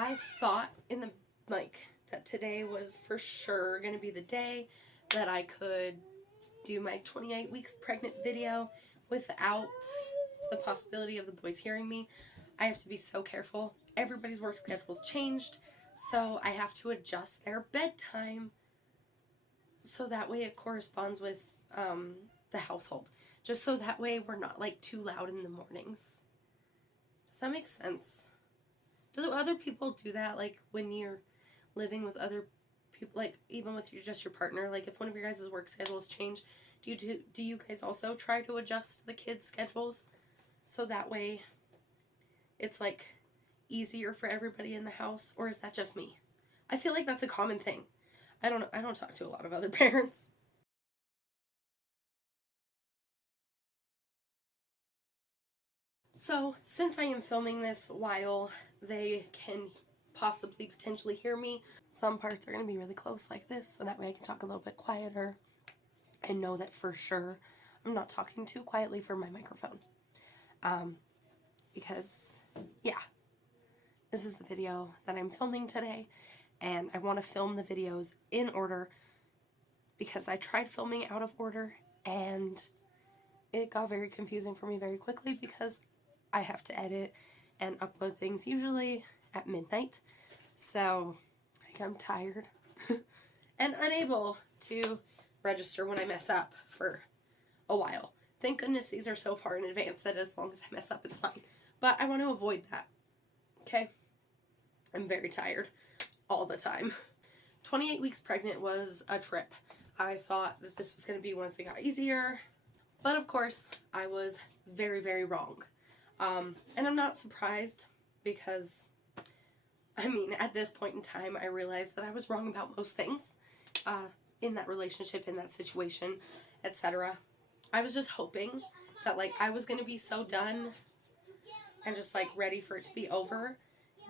I thought that today was for sure going to be the day that I could do my 28 weeks pregnant video without the possibility of the boys hearing me. I have to be so careful. Everybody's work schedule's changed, so I have to adjust their bedtime so that way it corresponds with the household. Just so that way we're not too loud in the mornings. Does that make sense? Do other people do that when you're living with other people, even with just your partner? If one of your guys' work schedules change, do you guys also try to adjust the kids' schedules so that way it's easier for everybody in the house? Or is that just me? I feel like that's a common thing. I don't know. I don't talk to a lot of other parents. So, since I am filming this while they can potentially hear me, some parts are going to be really close like this, so that way I can talk a little bit quieter and know that for sure I'm not talking too quietly for my microphone. Because, yeah, this is the video that I'm filming today, and I want to film the videos in order because I tried filming out of order, and it got very confusing for me very quickly because I have to edit and upload things usually at midnight, so I'm tired and unable to register when I mess up for a while. Thank goodness these are so far in advance that as long as I mess up, it's fine. But I want to avoid that, okay? I'm very tired all the time. 28 weeks pregnant was a trip. I thought that this was going to be once it got easier, but of course, I was very, very wrong. And I'm not surprised because, at this point in time, I realized that I was wrong about most things in that relationship, in that situation, etc. I was just hoping that, I was going to be so done and just, ready for it to be over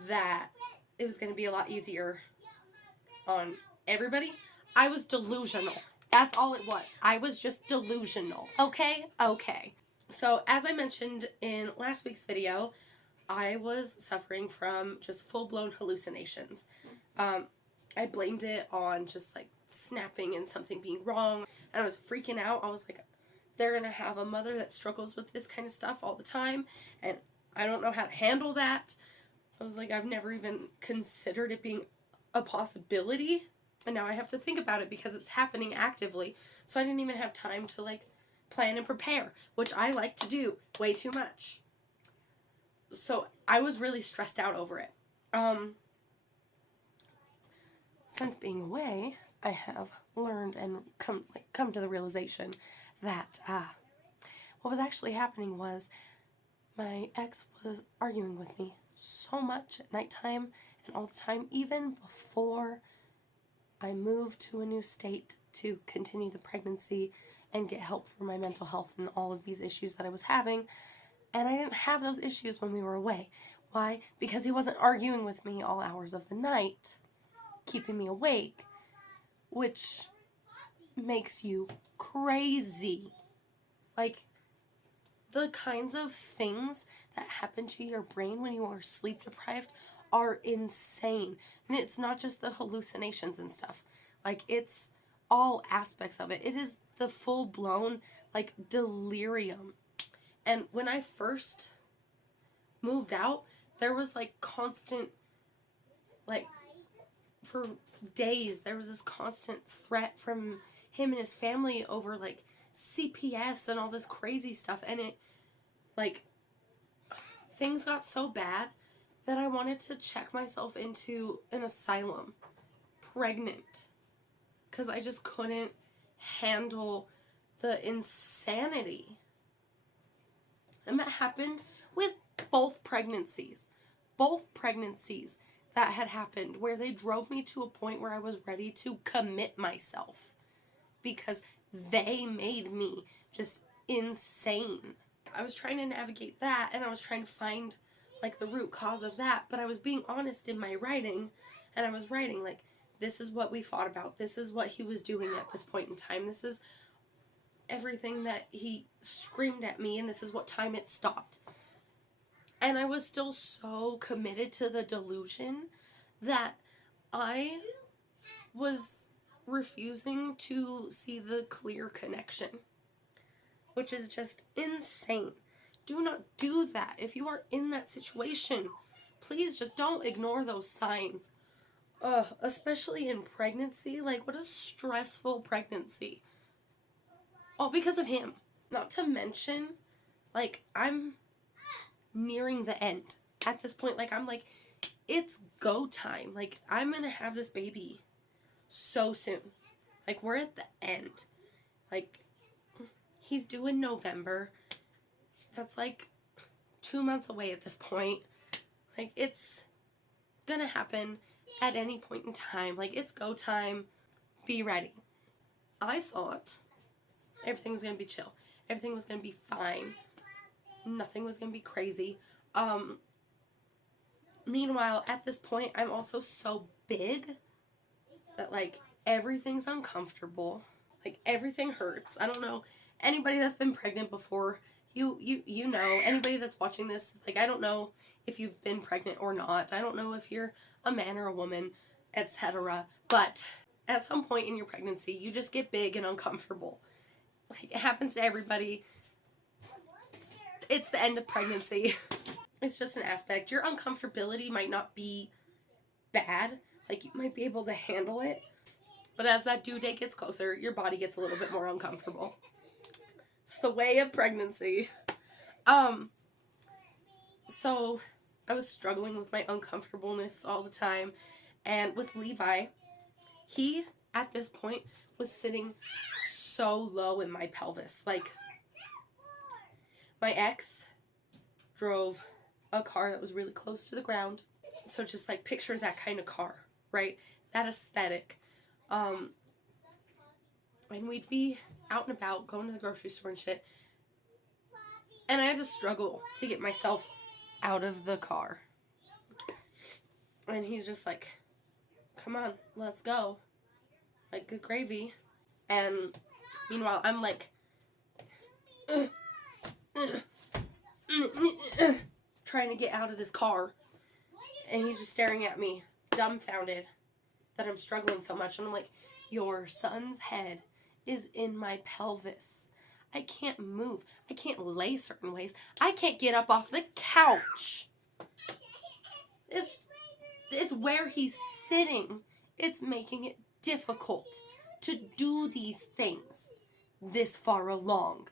that it was going to be a lot easier on everybody. I was delusional. That's all it was. I was just delusional. Okay? Okay. So, as I mentioned in last week's video, I was suffering from just full-blown hallucinations. I blamed it on just, snapping and something being wrong, and I was freaking out. I was like, they're going to have a mother that struggles with this kind of stuff all the time, and I don't know how to handle that. I was like, I've never even considered it being a possibility, and now I have to think about it because it's happening actively, so I didn't even have time to, plan and prepare, which I like to do way too much. So I was really stressed out over it. Since being away, I have learned and come to the realization that what was actually happening was my ex was arguing with me so much at nighttime and all the time, even before I moved to a new state to continue the pregnancy and get help for my mental health and all of these issues that I was having. And I didn't have those issues when we were away. Why? Because he wasn't arguing with me all hours of the night, keeping me awake, which makes you crazy. The kinds of things that happen to your brain when you are sleep deprived are insane. And it's not just the hallucinations and stuff. It's all aspects of it. It is the full-blown, delirium. And when I first moved out, there was, constant, for days, there was this constant threat from him and his family over, CPS and all this crazy stuff. And it, things got so bad that I wanted to check myself into an asylum, pregnant, because I just couldn't handle the insanity. And that happened with both pregnancies. Both pregnancies that had happened where they drove me to a point where I was ready to commit myself because they made me just insane. I was trying to navigate that, and I was trying to find the root cause of that, but I was being honest in my writing, and I was writing this is what we fought about, this is what he was doing at this point in time, this is everything that he screamed at me, and this is what time it stopped. And I was still so committed to the delusion that I was refusing to see the clear connection, which is just insane. Do not do that. If you are in that situation, please just don't ignore those signs. Especially in pregnancy. Like, what a stressful pregnancy. All because of him. Not to mention, like, I'm nearing the end. At this point, like, I'm like, it's go time. Like, I'm gonna have this baby so soon. Like, we're at the end. Like, he's due in November. That's like 2 months away at this point. Like, it's gonna happen at any point in time. Like, it's go time. Be ready. I thought everything was gonna be chill. Everything was gonna be fine. Nothing was gonna be crazy. Meanwhile, at this point, I'm also so big that, like, everything's uncomfortable. Like, everything hurts. I don't know anybody that's been pregnant before. You know, anybody that's watching this, like, I don't know if you've been pregnant or not. I don't know if you're a man or a woman, etc. But at some point in your pregnancy, you just get big and uncomfortable. Like, it happens to everybody. It's the end of pregnancy. It's just an aspect. Your uncomfortability might not be bad. Like, you might be able to handle it. But as that due date gets closer, your body gets a little bit more uncomfortable. It's the way of pregnancy. So I was struggling with my uncomfortableness all the time. And with Levi, he, at this point, was sitting so low in my pelvis. Like, my ex drove a car that was really close to the ground. So just, like, picture that kind of car, right? That aesthetic. And we'd be out and about, going to the grocery store and shit. And I had to struggle to get myself out of the car. And he's just like, come on, let's go. Like, good gravy. And meanwhile, I'm like, trying to get out of this car. And he's just staring at me, dumbfounded that I'm struggling so much. And I'm like, your son's head is in my pelvis. I can't move. I can't lay certain ways. I can't get up off the couch. It's where he's sitting. It's making it difficult to do these things this far along.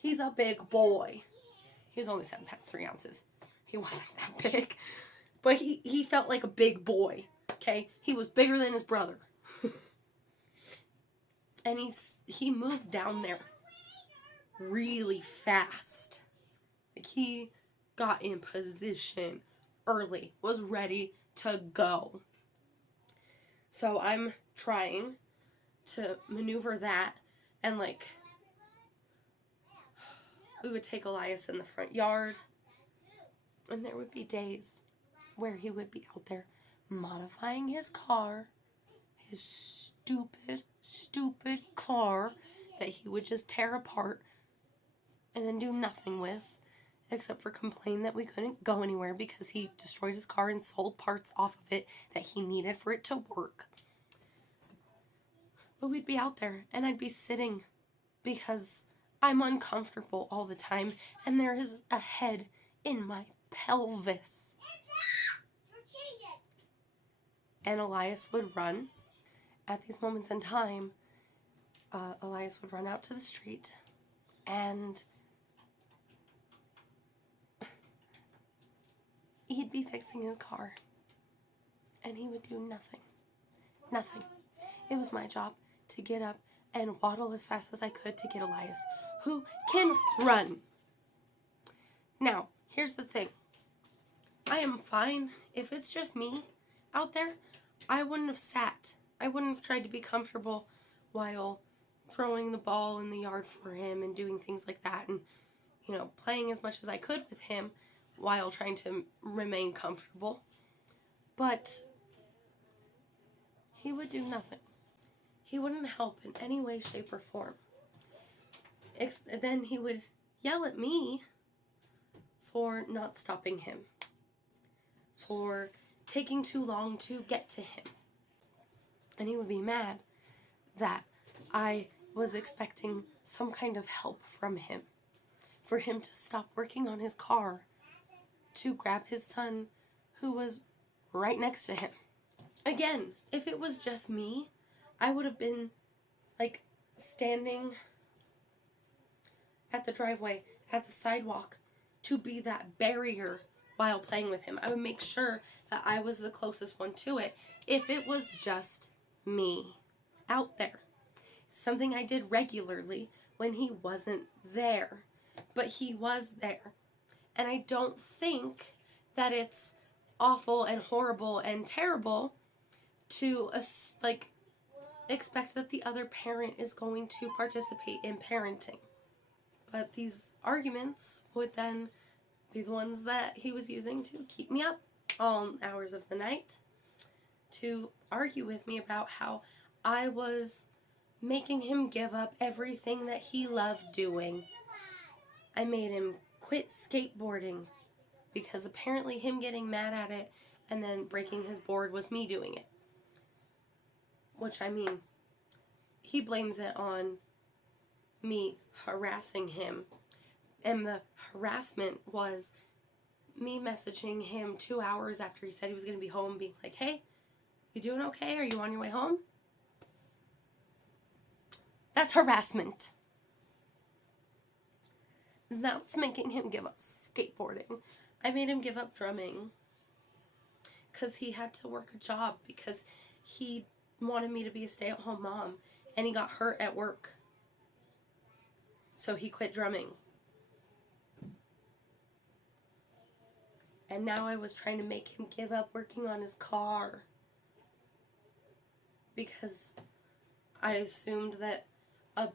He's a big boy. He was only 7 pounds, 3 ounces. He wasn't that big. But he felt like a big boy. Okay? He was bigger than his brother. And he moved down there really fast. Like, he got in position early, was ready to go. So I'm trying to maneuver that, and, like, we would take Elias in the front yard, and there would be days where he would be out there modifying his car, his stupid car that he would just tear apart and then do nothing with, except for complain that we couldn't go anywhere because he destroyed his car and sold parts off of it that he needed for it to work. But we'd be out there, and I'd be sitting because I'm uncomfortable all the time, and there is a head in my pelvis. And Elias would run. At these moments in time, Elias would run out to the street, and he'd be fixing his car, and he would do nothing. Nothing. It was my job to get up and waddle as fast as I could to get Elias, who can run. Now, here's the thing. I am fine. If it's just me out there, I wouldn't have sat. I wouldn't have tried to be comfortable while throwing the ball in the yard for him and doing things like that, and, you know, playing as much as I could with him while trying to remain comfortable. But he would do nothing. He wouldn't help in any way, shape, or form. Then he would yell at me for not stopping him, for taking too long to get to him. And he would be mad that I was expecting some kind of help from him, for him to stop working on his car to grab his son who was right next to him. Again, if it was just me, I would have been like standing at the driveway, at the sidewalk, to be that barrier while playing with him. I would make sure that I was the closest one to it if it was just me out there. Something I did regularly when he wasn't there. But he was there. And I don't think that it's awful and horrible and terrible to expect that the other parent is going to participate in parenting. But these arguments would then be the ones that he was using to keep me up all hours of the night, to argue with me about how I was making him give up everything that he loved doing. I made him quit skateboarding because apparently him getting mad at it and then breaking his board was me doing it. Which, I mean, he blames it on me harassing him. And the harassment was me messaging him 2 hours after he said he was going to be home, being like, hey, you doing okay? Are you on your way home? That's harassment. That's making him give up skateboarding. I made him give up drumming because he had to work a job, because he wanted me to be a stay-at-home mom, and he got hurt at work. So he quit drumming. And now I was trying to make him give up working on his car because I assumed that a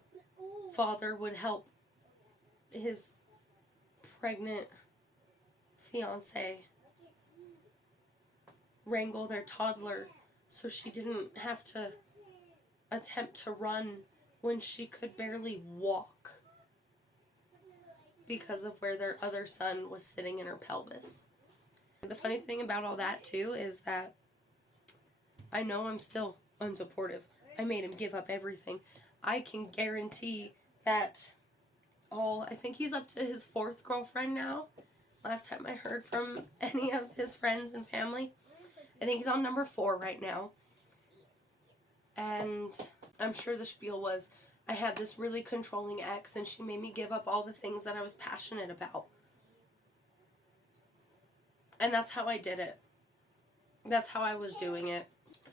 father would help his pregnant fiance wrangle their toddler so she didn't have to attempt to run when she could barely walk because of where their other son was sitting in her pelvis. The funny thing about all that too is that I know I'm still unsupportive. I made him give up everything. I can guarantee that I think he's up to his 4th girlfriend now. Last time I heard from any of his friends and family. I think he's on number 4 right now. And I'm sure the spiel was, I had this really controlling ex and she made me give up all the things that I was passionate about. And that's how I did it. That's how I was doing it,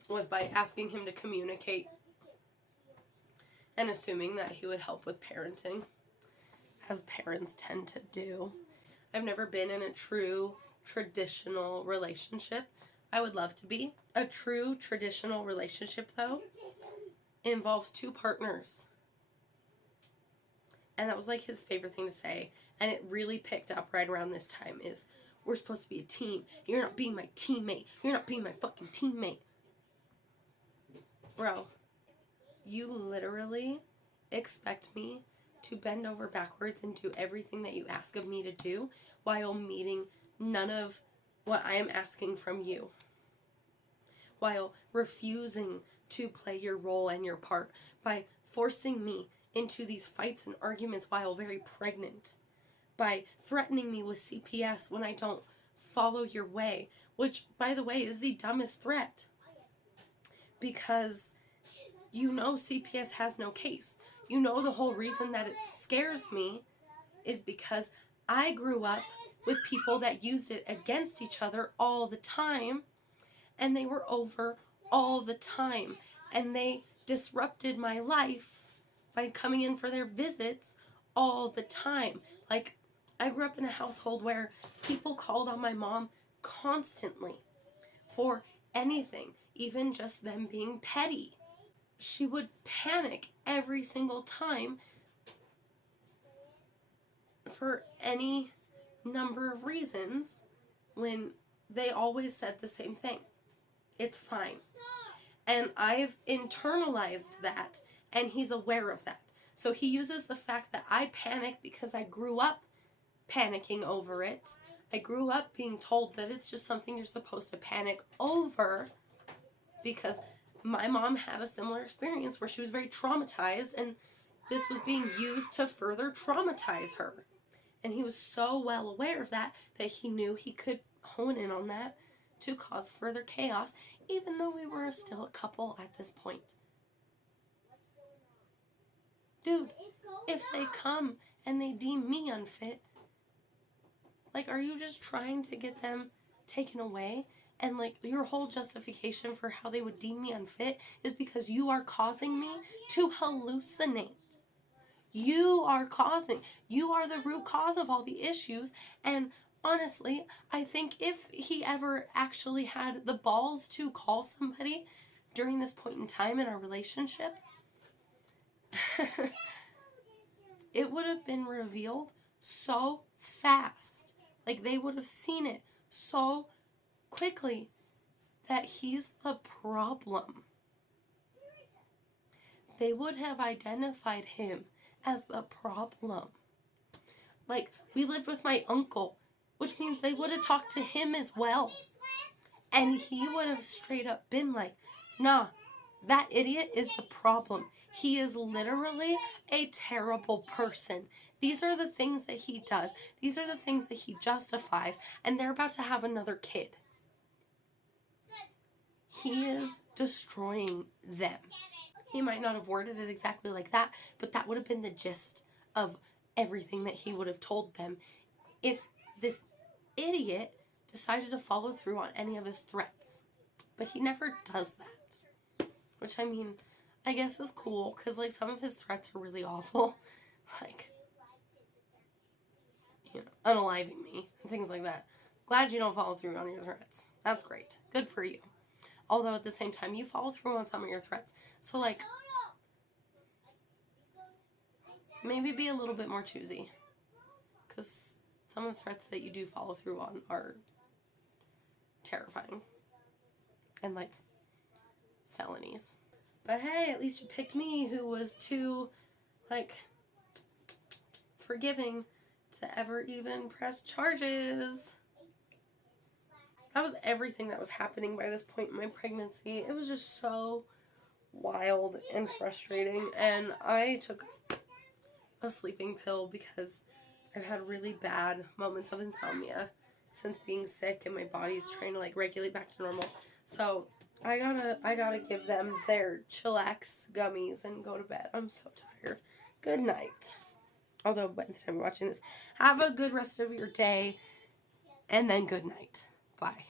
was by asking him to communicate and assuming that he would help with parenting, as parents tend to do. I've never been in a true traditional relationship. I would love to be. A true traditional relationship, though, involves 2 partners. And that was like his favorite thing to say. And it really picked up right around this time is, we're supposed to be a team. You're not being my teammate. You're not being my fucking teammate. Bro, you literally expect me to bend over backwards and do everything that you ask of me to do while meeting none of what I am asking from you. While refusing to play your role and your part by forcing me into these fights and arguments while very pregnant. By threatening me with CPS when I don't follow your way, which, by the way, is the dumbest threat. Because you know CPS has no case. You know the whole reason that it scares me is because I grew up with people that used it against each other all the time, and they were over all the time, and they disrupted my life by coming in for their visits all the time. Like, I grew up in a household where people called on my mom constantly for anything, even just them being petty. She would panic every single time for any number of reasons when they always said the same thing. It's fine. And I've internalized that, and he's aware of that. So he uses the fact that I panic because I grew up panicking over it. I grew up being told that it's just something you're supposed to panic over because my mom had a similar experience where she was very traumatized and this was being used to further traumatize her. And he was so well aware of that that he knew he could hone in on that to cause further chaos, even though we were still a couple at this point. Dude, if they come and they deem me unfit, like, are you just trying to get them taken away? And, like, your whole justification for how they would deem me unfit is because you are causing me to hallucinate. You are the root cause of all the issues. And honestly, I think if he ever actually had the balls to call somebody during this point in time in our relationship, it would have been revealed so fast. Like, they would have seen it so quickly that he's the problem. They would have identified him as the problem. Like, we lived with my uncle, which means they would have talked to him as well. And he would have straight up been like, nah, that idiot is the problem. He is literally a terrible person. These are the things that he does. These are the things that he justifies. And they're about to have another kid. He is destroying them. He might not have worded it exactly like that, but that would have been the gist of everything that he would have told them if this idiot decided to follow through on any of his threats. But he never does that. Which, I mean, I guess is cool, because, like, some of his threats are really awful. Like, unaliving me, and things like that. Glad you don't follow through on your threats. That's great. Good for you. Although, at the same time, you follow through on some of your threats. So, like, maybe be a little bit more choosy. Because some of the threats that you do follow through on are terrifying. And, like, felonies. But hey, at least you picked me, who was too, like, forgiving to ever even press charges. That was everything that was happening by this point in my pregnancy. It was just so wild and frustrating. And I took a sleeping pill because I've had really bad moments of insomnia since being sick, and my body's trying to, like, regulate back to normal. So I gotta give them their chillax gummies and go to bed. I'm so tired. Good night. Although by the time you're watching this, have a good rest of your day, and then good night. Bye.